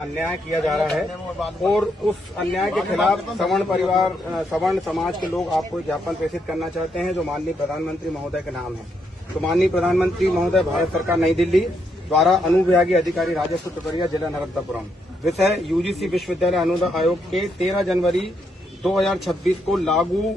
अन्याय किया जा रहा है और उस अन्याय के खिलाफ सवर्ण समाज के लोग आपको ज्ञापन प्रेषित करना चाहते हैं जो माननीय प्रधानमंत्री महोदय के नाम है। तो माननीय प्रधानमंत्री महोदय भारत सरकार नई दिल्ली द्वारा अनुविभागीय अधिकारी राजस्व प्रक्रिया जिला नर्मदापुरम विषय यूजीसी विश्वविद्यालय अनुदान आयोग के 13 जनवरी 2026 को लागू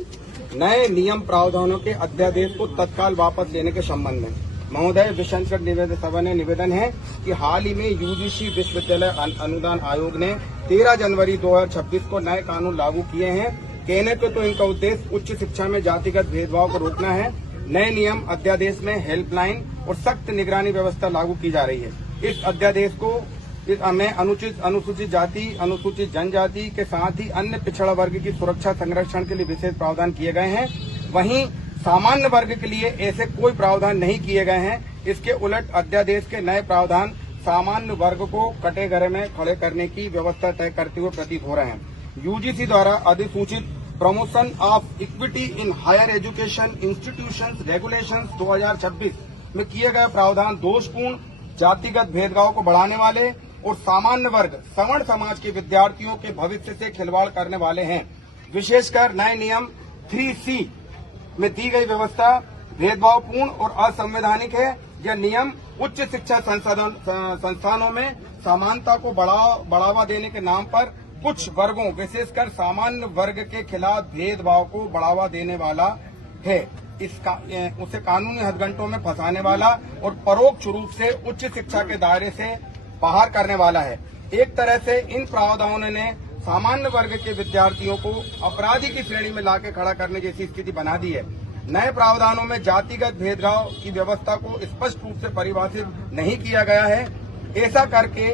नए नियम प्रावधानों के अध्यादेश को तत्काल वापस लेने के संबंध में महोदय विशंकर सभा ने निवेदन है कि हाल ही में यूजीसी विश्वविद्यालय अनुदान आयोग ने 13 जनवरी 2026 को नए कानून लागू किए हैं। कहने को तो इनका उद्देश्य उच्च शिक्षा में जातिगत भेदभाव को रोकना है। नए नियम अध्यादेश में हेल्पलाइन और सख्त निगरानी व्यवस्था लागू की जा रही है। इस अध्यादेश को में अनुसूचित जाति, अनुसूचित जनजाति के साथ ही अन्य पिछड़ा वर्ग की सुरक्षा संरक्षण के लिए विशेष प्रावधान किए गए हैं। वहीं सामान्य वर्ग के लिए ऐसे कोई प्रावधान नहीं किए गए हैं। इसके उलट अध्यादेश के नए प्रावधान सामान्य वर्ग को कटघरे में खड़े करने की व्यवस्था तय करते हुए प्रतीत हो रहे हैं। यूजीसी द्वारा अधिसूचित promotion of equity in higher education institutions regulations 2026 में किए गए प्रावधान दोषपूर्ण, जातिगत भेदभाव को बढ़ाने वाले और सामान्य वर्ग सवर्ण समाज के विद्यार्थियों के भविष्य से खिलवाड़ करने वाले हैं। विशेषकर नए नियम 3C में दी गई व्यवस्था भेदभावपूर्ण और असंवैधानिक है। यह नियम उच्च शिक्षा संस्थानों में समानता को बढ़ावा देने के नाम पर कुछ वर्गों विशेषकर सामान्य वर्ग के खिलाफ भेदभाव को बढ़ावा देने वाला है। उसे कानूनी हथगंटों में फंसाने वाला और परोक्ष रूप से उच्च शिक्षा के दायरे से बाहर करने वाला है। एक तरह से इन प्रावधानों ने सामान्य वर्ग के विद्यार्थियों को अपराधी की श्रेणी में लाके खड़ा करने जैसी स्थिति बना दी है। नए प्रावधानों में जातिगत भेदभाव की व्यवस्था को स्पष्ट रूप से परिभाषित नहीं किया गया है। ऐसा करके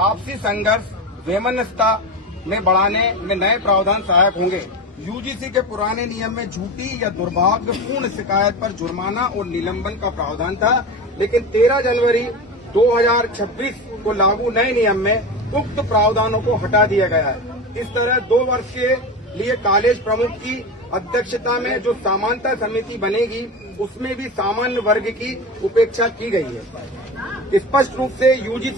आपसी संघर्ष वैमनस्यता में बढ़ाने में नए प्रावधान सहायक होंगे। यूजीसी के पुराने नियम में झूठी या दुर्भाग्यपूर्ण शिकायत पर जुर्माना और निलंबन का प्रावधान था, लेकिन 13 जनवरी 2026 को लागू नए नियम में उक्त प्रावधानों को हटा दिया गया है। इस तरह 2 वर्ष के लिए कॉलेज प्रमुख की अध्यक्षता में जो समानता समिति बनेगी उसमें भी सामान्य वर्ग की उपेक्षा की गई है। स्पष्ट रूप से यूजीसी